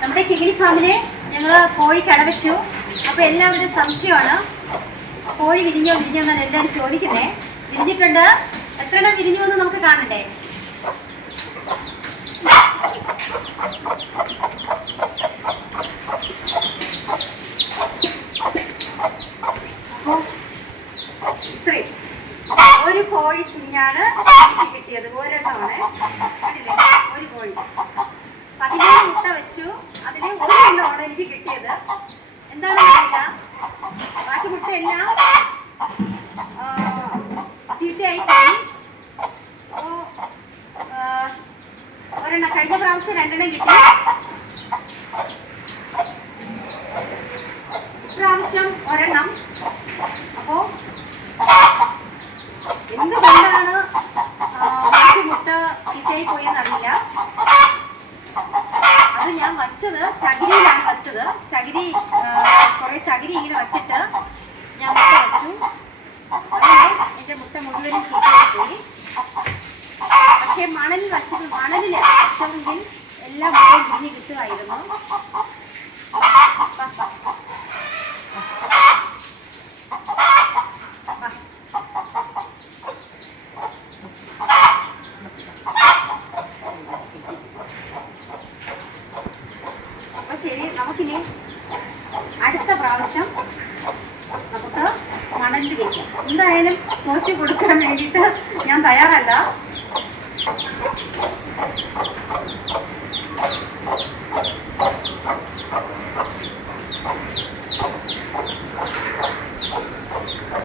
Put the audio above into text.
നമ്മുടെ കിങ്ങിനി ഫാമിനെ ഞങ്ങൾ കോഴി കടവച്ചു അപ്പോൾ എല്ലാവരുടെയും സംശയമാണ്. കോഴി വിരിഞ്ഞോ വിരിഞ്ഞോ എന്നാണ് എല്ലാവരും ചോദിക്കുന്നത് വിരിഞ്ഞിട്ടുണ്ട്. എത്ര എണ്ണം വിരിഞ്ഞു എന്ന് നമുക്ക് കാണണ്ടേ? ഒരു കോഴി കുഞ്ഞാണ് ഒരു കോഴി മുട്ട വെച്ചു അതിന് ഒരെണ്ണമാണ് എനിക്ക് കിട്ടിയത്. എന്താണ് അറിയില്ല. ബാക്കി മുട്ടയെല്ലാം ചീത്തയായി പോയി. ഒരെണ്ണം കഴിഞ്ഞ പ്രാവശ്യം രണ്ടെണ്ണം കിട്ടി. ഇപ്രാവശ്യം ഒരെണ്ണം അപ്പോ എന്തുകൊണ്ടാണ് ആ, ബാക്കി മുട്ട ചീത്തയായി പോയെന്നറിയില്ല അത് ഞാൻ വച്ചത് ചകിരിയിലാണ് വച്ചത്. ചകിരി കുറെ ചകിരി ഇങ്ങനെ വച്ചിട്ട് ഞാൻ മുട്ട വെച്ചു. എന്റെ മുട്ട മുഴുവനും പോയി. പക്ഷെ മണലിൽ വച്ചിട്ട് മണലിൽ വെച്ചെങ്കിൽ എല്ലാ മുട്ടയും വിരിഞ്ഞ് കിട്ടുമായിരുന്നു. നമുക്കിനി അടുത്ത പ്രാവശ്യം നമുക്ക് മണലിൽ വെക്കാം. എന്തായാലും നോക്കി കൊടുക്കാൻ വേണ്ടിയിട്ട് ഞാൻ തയ്യാറല്ല.